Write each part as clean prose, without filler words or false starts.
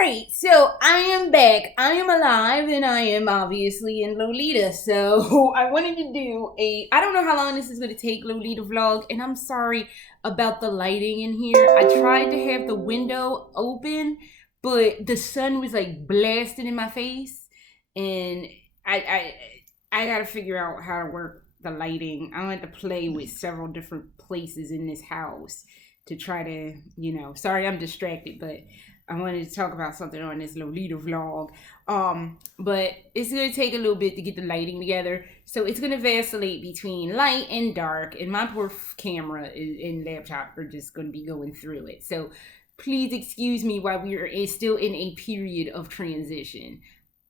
Alright, so I am back. I am alive and I am obviously in Lolita. So I wanted to do I don't know how long this is going to take, Lolita vlog, and I'm sorry about the lighting in here. I tried to have the window open, but the sun was like blasting in my face, and I gotta figure out how to work the lighting. I want to play with several different places in this house to try to, sorry I'm distracted, but I wanted to talk about something on this Lolita vlog. But it's going to take a little bit to get the lighting together. So it's going to vacillate between light and dark. And my poor camera and laptop are just going to be going through it. So please excuse me while we are still in a period of transition.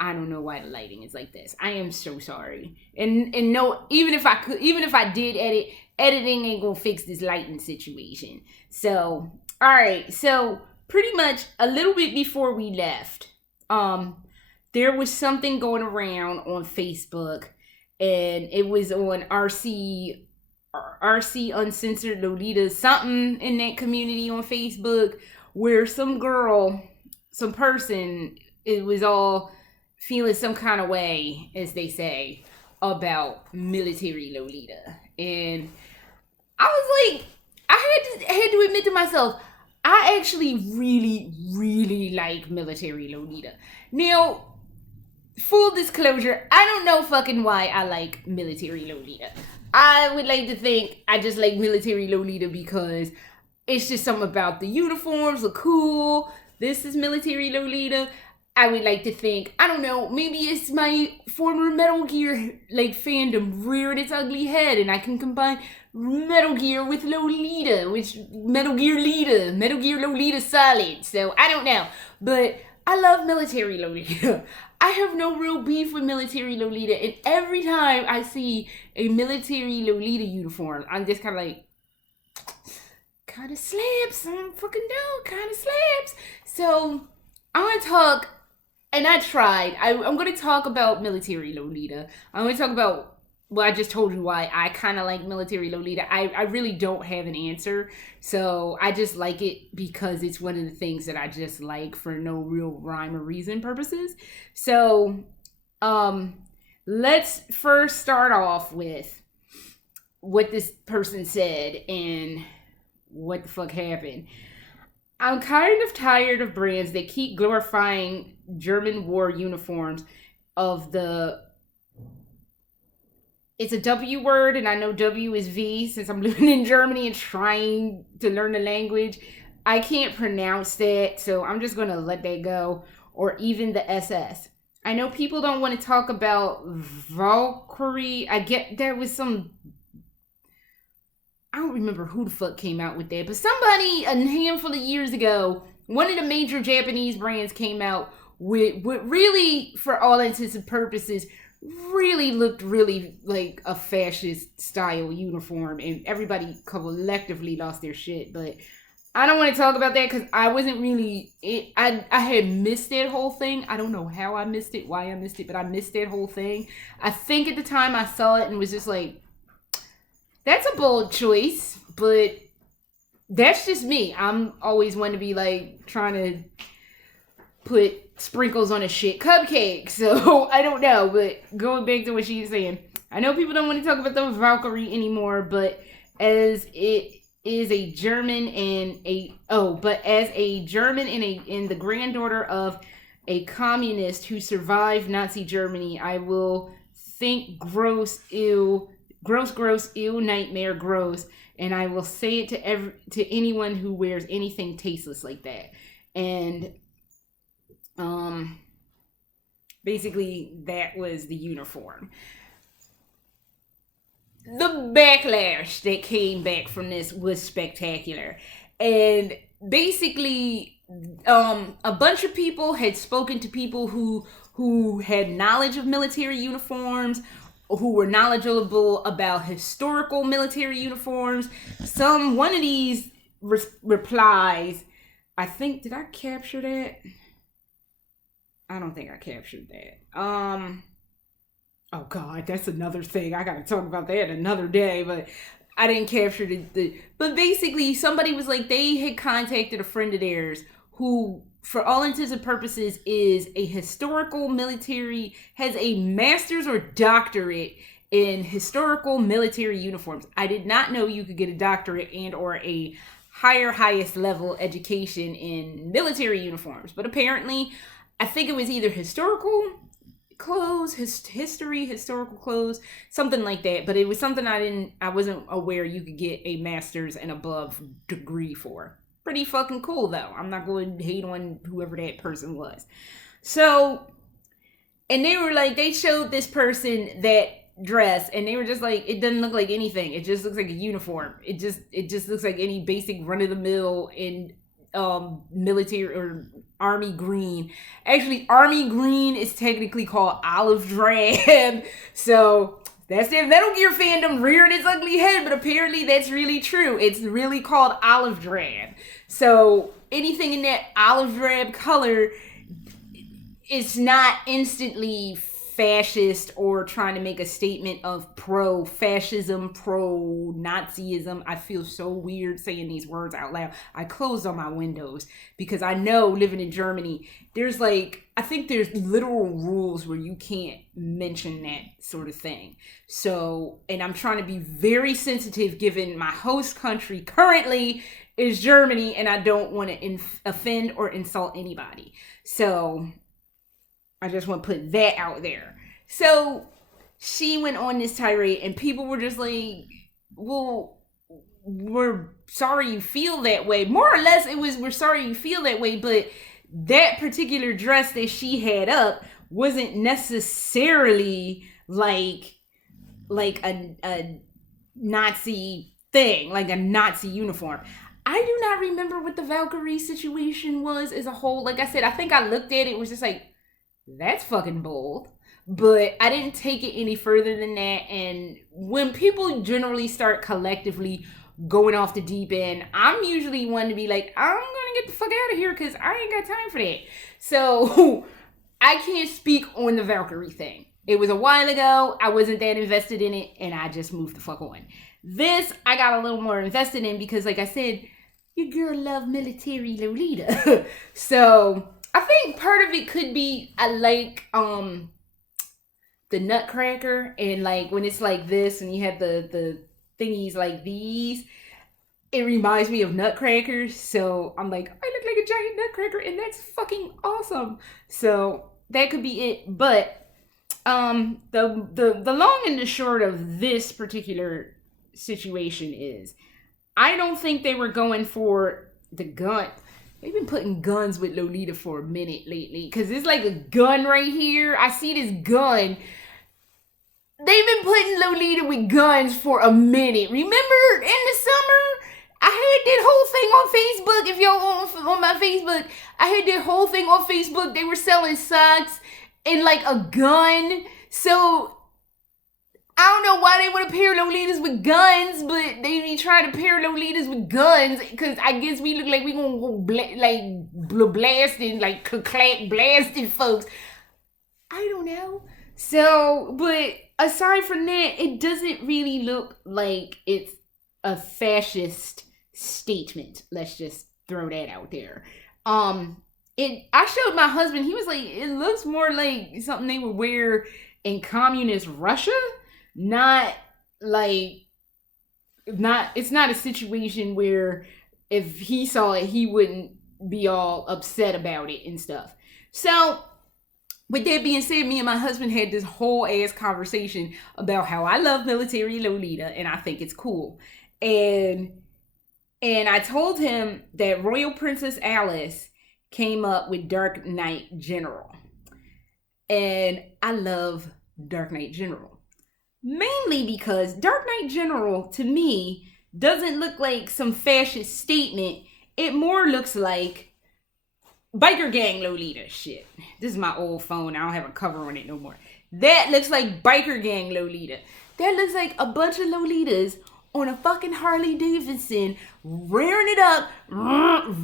I don't know why the lighting is like this. I am so sorry. And no, even if I did edit, editing ain't going to fix this lighting situation. So, all right. So pretty much a little bit before we left, there was something going around on Facebook, and it was on RC Uncensored Lolita, something in that community on Facebook, where some person, it was all feeling some kind of way, as they say, about military Lolita. And I was like, I had to admit to myself, I actually really, really like military Lolita. Now, full disclosure, I don't know fucking why I like military Lolita. I would like to think I just like military Lolita because it's just something about the uniforms look cool. This is military Lolita. I would like to think, I don't know, maybe it's my former Metal Gear fandom reared its ugly head, and I can combine Metal Gear with Lolita, which Metal Gear Lolita Solid. So I don't know, but I love military Lolita. I have no real beef with military Lolita, and every time I see a military Lolita uniform, I'm just kind of like, kind of slaps. I'm fucking down, kind of slaps. So I want to talk. And I tried. I'm going to talk about military Lolita. I'm going to talk about, I just told you why I kind of like military Lolita. I really don't have an answer. So I just like it because it's one of the things that I just like for no real rhyme or reason purposes. So let's first start off with what this person said and what the fuck happened. I'm kind of tired of brands that keep glorifying German war uniforms it's a W word, and I know W is V since I'm living in Germany and trying to learn the language. I can't pronounce that, so I'm just going to let that go. Or even the SS. I know people don't want to talk about Valkyrie. I get there was some... I don't remember who the fuck came out with that, but somebody a handful of years ago, one of the major Japanese brands came out with what really, for all intents and purposes, really looked really like a fascist style uniform, and everybody collectively lost their shit. But I don't want to talk about that because I wasn't really, I had missed that whole thing. I don't know how I missed it, why I missed it, but I missed that whole thing. I think at the time I saw it and was just like, that's a bold choice, but that's just me. I'm always one to be like trying to put sprinkles on a shit cupcake. So I don't know, but going back to what she's saying, I know people don't want to talk about the Valkyrie anymore, but as it is a German and the granddaughter of a communist who survived Nazi Germany, I will think gross, ew, nightmare, gross, and I will say it to anyone who wears anything tasteless like that. And basically that was the uniform. The backlash that came back from this was spectacular, and basically a bunch of people had spoken to people who had knowledge of military uniforms, who were knowledgeable about historical military uniforms. One of these replies, I think, did I capture that? I don't think I captured that. Oh God, that's another thing. I gotta talk about that another day, but I didn't capture but basically somebody was like, they had contacted a friend of theirs who for all intents and purposes, is a historical military, has a master's or doctorate in historical military uniforms. I did not know you could get a doctorate and or a highest level education in military uniforms. But apparently, I think it was either historical clothes, historical clothes, something like that. But it was something I wasn't aware you could get a master's and above degree for. Pretty fucking cool, though. I'm not going to hate on whoever that person was. So, and they were like, they showed this person that dress, and they were just like, it doesn't look like anything. It just looks like a uniform. It just looks like any basic run-of-the-mill in military or army green. Actually, army green is technically called olive drab. So that's their Metal Gear fandom rearing its ugly head, but apparently that's really true. It's really called olive drab. So anything in that olive drab color is not instantly fascist or trying to make a statement of pro-fascism, pro-Nazism. I feel so weird saying these words out loud. I closed all my windows because I know living in Germany, there's like, I think there's literal rules where you can't mention that sort of thing. So, and I'm trying to be very sensitive given my host country currently is Germany, and I don't want to offend or insult anybody. So I just want to put that out there. So she went on this tirade, and people were just like, well, we're sorry you feel that way. More or less, it was, we're sorry you feel that way, but that particular dress that she had up wasn't necessarily like a Nazi thing, like a Nazi uniform. I do not remember what the Valkyrie situation was as a whole. Like I said, I think I looked at it, was just like, that's fucking bold. But I didn't take it any further than that. And when people generally start collectively going off the deep end, I'm usually one to be like, I'm gonna get the fuck out of here because I ain't got time for that. So I can't speak on the Valkyrie thing. It was a while ago. I wasn't that invested in it, and I just moved the fuck on. This I got a little more invested in because, like I said, your girl love military Lolita. So I think part of it could be I like the Nutcracker, and like when it's like this and you have the thingies like these, it reminds me of Nutcrackers. So I'm like, I look like a giant Nutcracker, and that's fucking awesome. So that could be it. But the long and the short of this particular situation is, I don't think they were going for the gun. They've been putting guns with Lolita for a minute lately, because it's like a gun right here. I see this gun. They've been putting Lolita with guns for a minute. Remember in the summer, I had that whole thing on Facebook. If y'all on my Facebook, I had that whole thing on Facebook. They were selling socks and like a gun. So I don't know why they want to pair Lolitas with guns, but they be trying to pair Lolitas with guns, because I guess we look like we gonna go blasting, like clack blasting folks. I don't know. So, but aside from that, it doesn't really look like it's a fascist statement. Let's just throw that out there. I showed my husband, he was like, it looks more like something they would wear in communist Russia. It's not a situation where if he saw it, he wouldn't be all upset about it and stuff. So with that being said, me and my husband had this whole ass conversation about how I love military Lolita and I think it's cool. And I told him that Royal Princess Alice came up with Dark Knight General. And I love Dark Knight General. Mainly because Dark Knight General, to me, doesn't look like some fascist statement. It more looks like biker gang Lolita shit. This is my old phone. I don't have a cover on it no more. That looks like biker gang Lolita. That looks like a bunch of Lolitas on a fucking Harley Davidson, rearing it up,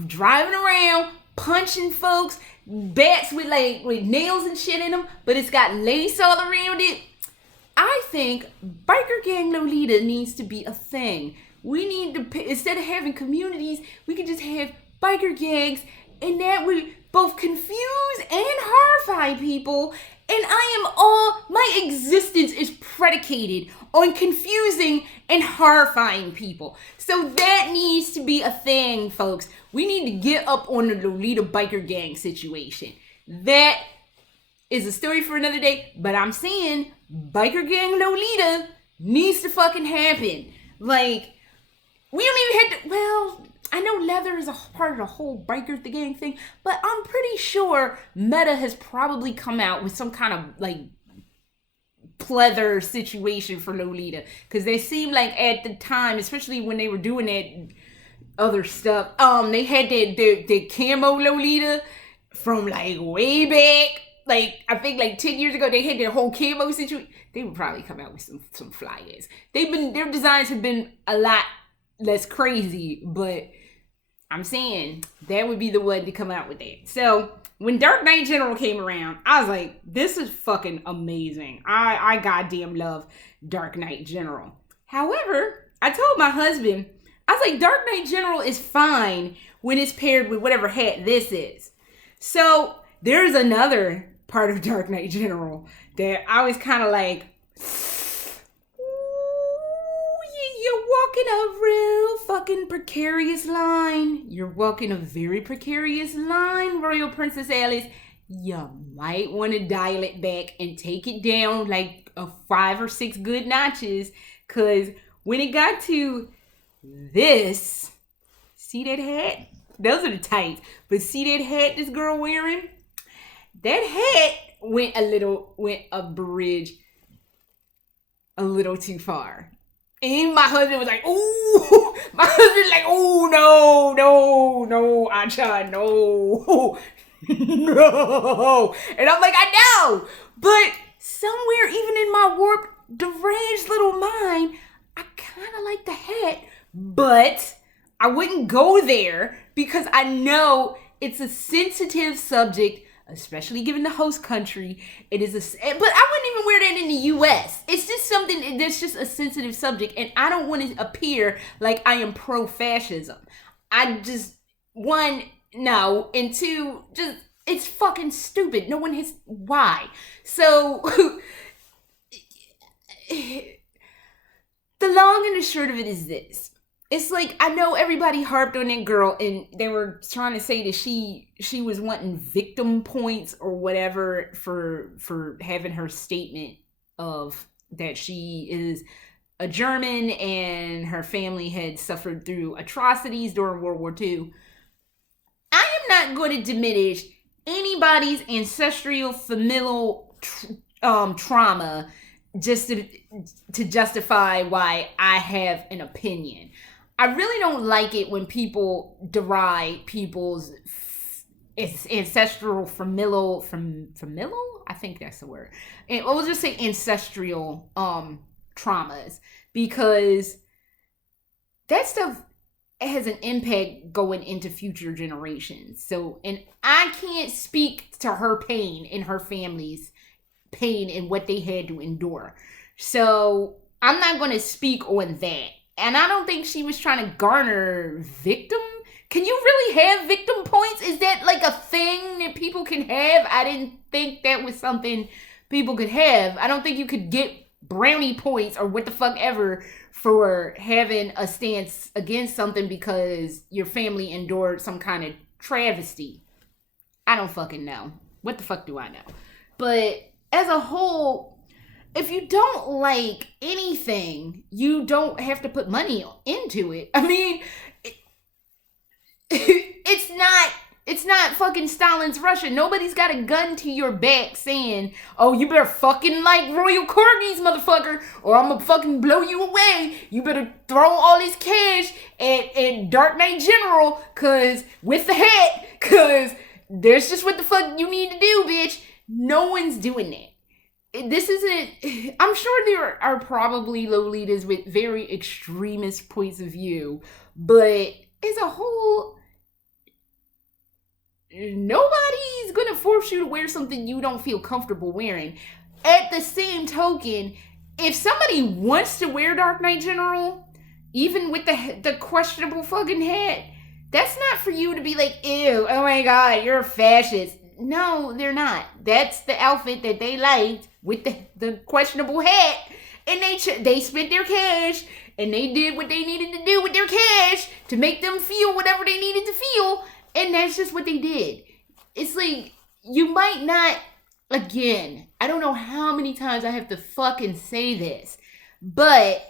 driving around, punching folks, bats with nails and shit in them, but it's got lace all around it. I think biker gang Lolita needs to be a thing. We need to, instead of having communities, we could just have biker gangs, and that way both confuse and horrify people. And my existence is predicated on confusing and horrifying people. So that needs to be a thing, folks. We need to get up on the Lolita biker gang situation. That is a story for another day, but I'm saying biker gang Lolita needs to fucking happen. Like, we don't even have to, well, I know leather is a part of the whole biker the gang thing, but I'm pretty sure Meta has probably come out with some kind of like pleather situation for Lolita, because they seem like at the time, especially when they were doing that other stuff, they had the camo Lolita from like way back, like I think like 10 years ago. They had their whole camo situation. They would probably come out with some flyers. Their designs have been a lot less crazy, but I'm saying that would be the one to come out with that. So when Dark Knight General came around, I was like, this is fucking amazing. I goddamn love Dark Knight General. However, I told my husband, I was like, Dark Knight General is fine when it's paired with whatever hat this is. So there's another part of Dark Knight General that I was kind of like, you're walking a real fucking precarious line. You're walking a very precarious line, Royal Princess Alice. You might want to dial it back and take it down like 5 or 6 good notches. Because when it got to this, see that hat? Those are the tights. But see that hat this girl wearing? That hat went a bridge a little too far. And my husband was like, ooh. My husband's like, ooh, no, Acha, no. No. And I'm like, I know. But somewhere, even in my warped, deranged little mind, I kind of like the hat. But I wouldn't go there because I know it's a sensitive subject, especially given the host country. It is but I wouldn't even wear that in the U.S. It's just something that's just a sensitive subject, and I don't want to appear like I am pro-fascism. I just, 1, no, and 2, just, it's fucking stupid. No one has, why? So, the long and the short of it is this. It's like, I know everybody harped on that girl and they were trying to say that she was wanting victim points or whatever for having her statement of that she is a German and her family had suffered through atrocities during World War II. I am not going to diminish anybody's ancestral familial trauma just to justify why I have an opinion. I really don't like it when people deride people's ancestral familial, I think that's the word. And we'll just say ancestral traumas, because that stuff has an impact going into future generations. So, and I can't speak to her pain and her family's pain and what they had to endure. So I'm not going to speak on that. And I don't think she was trying to garner victim. Can you really have victim points? Is that like a thing that people can have? I didn't think that was something people could have. I don't think you could get brownie points or what the fuck ever for having a stance against something because your family endured some kind of travesty. I don't fucking know. What the fuck do I know? But as a whole, if you don't like anything, you don't have to put money into it. I mean, it's not fucking Stalin's Russia. Nobody's got a gun to your back saying, oh, you better fucking like Royal Corgis, motherfucker, or I'm gonna fucking blow you away. You better throw all this cash at Dark Knight General, cause with the hat, cause there's just what the fuck you need to do, bitch. No one's doing that. This isn't, I'm sure there are probably Lolitas with very extremist points of view, but as a whole, nobody's gonna force you to wear something you don't feel comfortable wearing. At the same token, if somebody wants to wear Dark Knight General, even with the questionable fucking hat, That's not for you to be like, ew, oh my God, you're a fascist. No, they're not. That's the outfit that they liked with the questionable hat. And they spent their cash and they did what they needed to do with their cash to make them feel whatever they needed to feel. And that's just what they did. It's like, you might not, again, I don't know how many times I have to fucking say this, but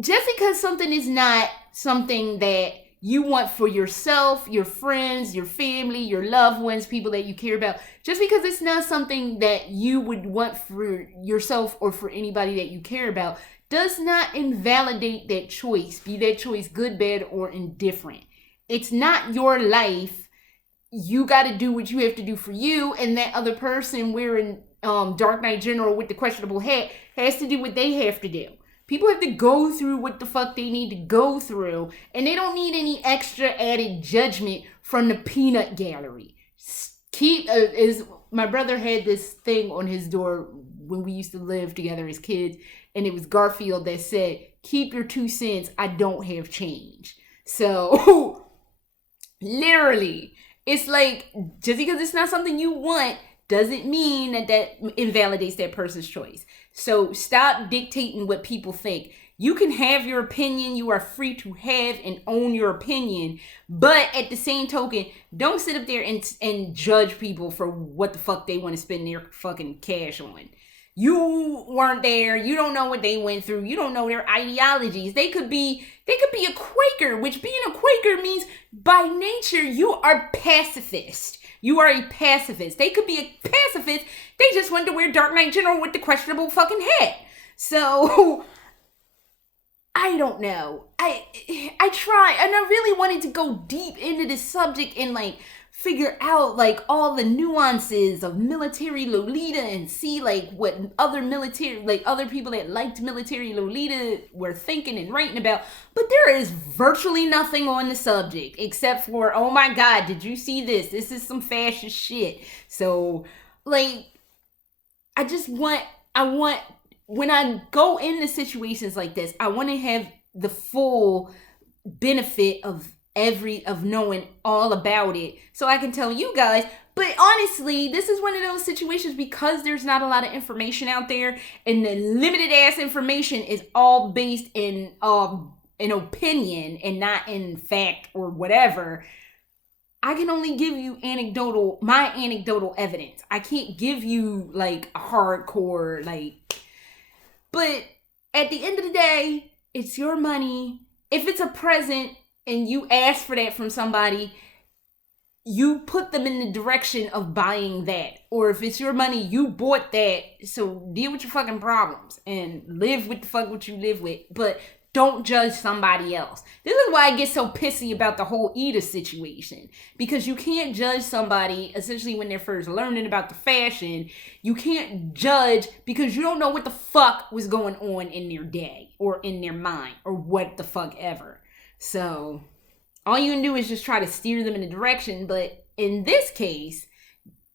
just because something is not something that you want for yourself, your friends, your family, your loved ones, people that you care about, just because it's not something that you would want for yourself or for anybody that you care about, does not invalidate that choice, be that choice good, bad, or indifferent. It's not your life. You got to do what you have to do for you, and that other person wearing Dark Knight General with the questionable hat has to do what they have to do. People have to go through what the fuck they need to go through, and they don't need any extra added judgment from the peanut gallery. My brother had this thing on his door when we used to live together as kids, and it was Garfield that said, "Keep your 2 cents, I don't have change." So, literally, it's like, just because it's not something you want, doesn't mean that invalidates that person's choice. So stop dictating what people think. You can have your opinion. You are free to have and own your opinion. But at the same token, don't sit up there and judge people for what the fuck they want to spend their fucking cash on. You weren't there. You don't know what they went through. You don't know their ideologies. They could be a Quaker, which being a Quaker means by nature you are pacifist. You are a pacifist. They could be a pacifist. They just wanted to wear Dark Knight General with the questionable fucking hat. So, I don't know. I try, and I really wanted to go deep into this subject and like figure out like all the nuances of military Lolita and see like what other people that liked military Lolita were thinking and writing about. But there is virtually nothing on the subject except for, oh my God, did you see this? This is some fascist shit. So like, I want, when I go into situations like this, I want to have the full benefit of knowing all about it so I can tell you guys. But honestly, this is one of those situations because there's not a lot of information out there, and the limited ass information is all based in an opinion and not in fact or whatever. I can only give you my anecdotal evidence. I can't give you like a hardcore but at the end of the day, it's your money. If it's a present and you ask for that from somebody, you put them in the direction of buying that. Or if it's your money, you bought that. So deal with your fucking problems and live with the fuck what you live with. But don't judge somebody else. This is why I get so pissy about the whole Eda situation. Because you can't judge somebody, essentially when they're first learning about the fashion. You can't judge because you don't know what the fuck was going on in their day or in their mind or what the fuck ever. So all you can do is just try to steer them in a direction. But in this case,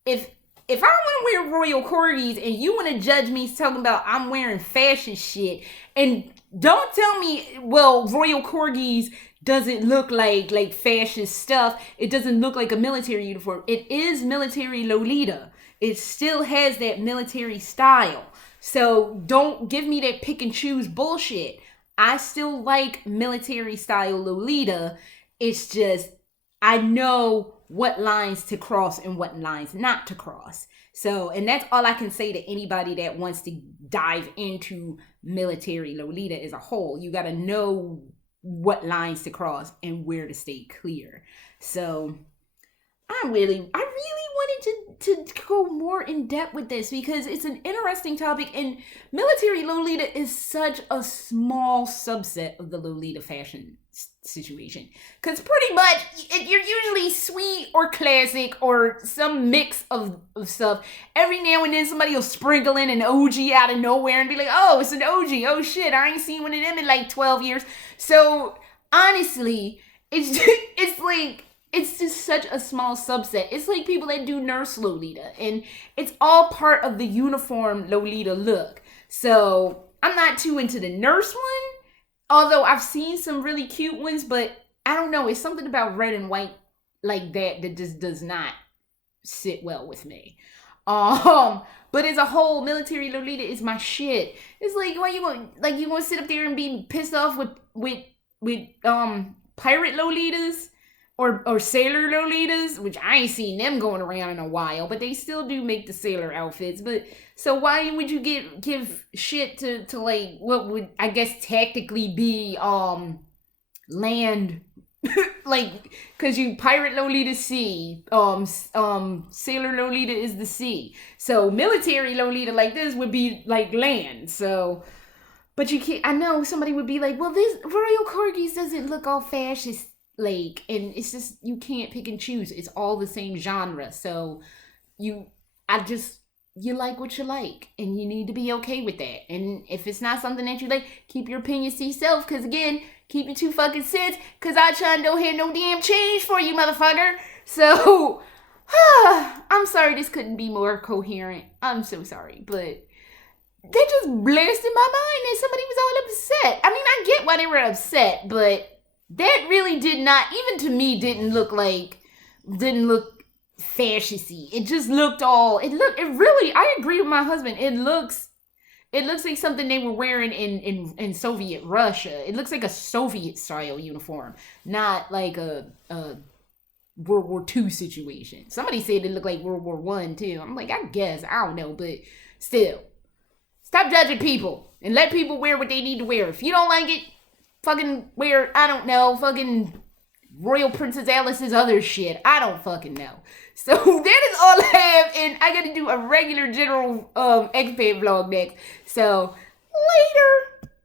if I want to wear Royal Corgis and you want to judge me talking about I'm wearing fashion shit, and don't tell me, well, Royal Corgis doesn't look like fascist stuff. It doesn't look like a military uniform. It is military Lolita. It still has that military style. So don't give me that pick and choose bullshit. I still like military style Lolita. It's just, I know what lines to cross and what lines not to cross. So, and that's all I can say to anybody that wants to dive into military Lolita as a whole. You got to know what lines to cross and where to stay clear. So, I really wanted to go more in depth with this because it's an interesting topic, and military Lolita is such a small subset of the Lolita fashion situation. Because pretty much you're usually sweet or classic or some mix of stuff. Every now and then somebody will sprinkle in an OG out of nowhere and be like, oh, it's an OG. Oh shit, I ain't seen one of them in like 12 years. So honestly, it's just such a small subset. It's like people that do nurse Lolita, and it's all part of the uniform Lolita look. So I'm not too into the nurse one, although I've seen some really cute ones, but I don't know. It's something about red and white like that just does not sit well with me. But as a whole, military Lolita is my shit. It's like, why you gonna sit up there and be pissed off with pirate Lolitas or sailor Lolitas, which I ain't seen them going around in a while, but they still do make the sailor outfits. But so why would you give shit to like what would I guess technically be land like, cause you pirate Lolita sea, sailor Lolita is the sea. So military Lolita like this would be like land. So, but you can't. I know somebody would be like, well, this Royal Corgis doesn't look all fascist like, and it's just you can't pick and choose. It's all the same genre. So you like what you like, and you need to be okay with that. And if it's not something that you like, keep your opinions to yourself. Cause again, keep your 2 fucking cents, cause I trying don't have no damn change for you, motherfucker. So, I'm sorry this couldn't be more coherent. I'm so sorry, but that just blasted my mind that somebody was all upset. I mean, I get why they were upset, but that really did not, even to me, didn't look fascisty. It just looked really, I agree with my husband. It looks like something they were wearing in Soviet Russia. It looks like a Soviet style uniform, not like a World War II situation. Somebody said it looked like World War I too. I'm like, I guess, I don't know, but still, stop judging people and let people wear what they need to wear. If you don't like it, fucking wear, I don't know, fucking Royal Princess Alice's other shit. I don't fucking know. So that is all I have, and I gotta do a regular general expat vlog next. So later.